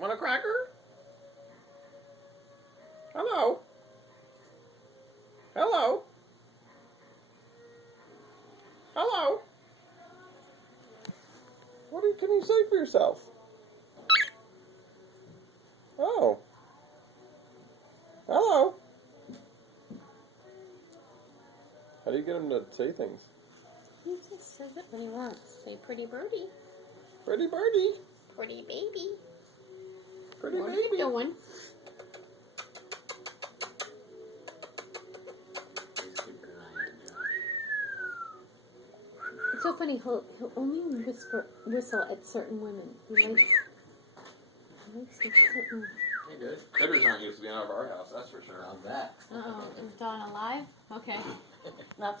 Want a cracker? Hello? Hello? Hello? What can you say for yourself? Oh. Hello? How do you get him to say things? He just says it when he wants. Say, pretty birdie. Pretty birdie. Pretty baby. Pretty What baby. are you doing? It's so funny. He'll only whistle at certain women. He likes certain. He did. Critters aren't used to being out of our house, that's for sure. How's that? Uh-oh. Is Dawn alive? Okay. Not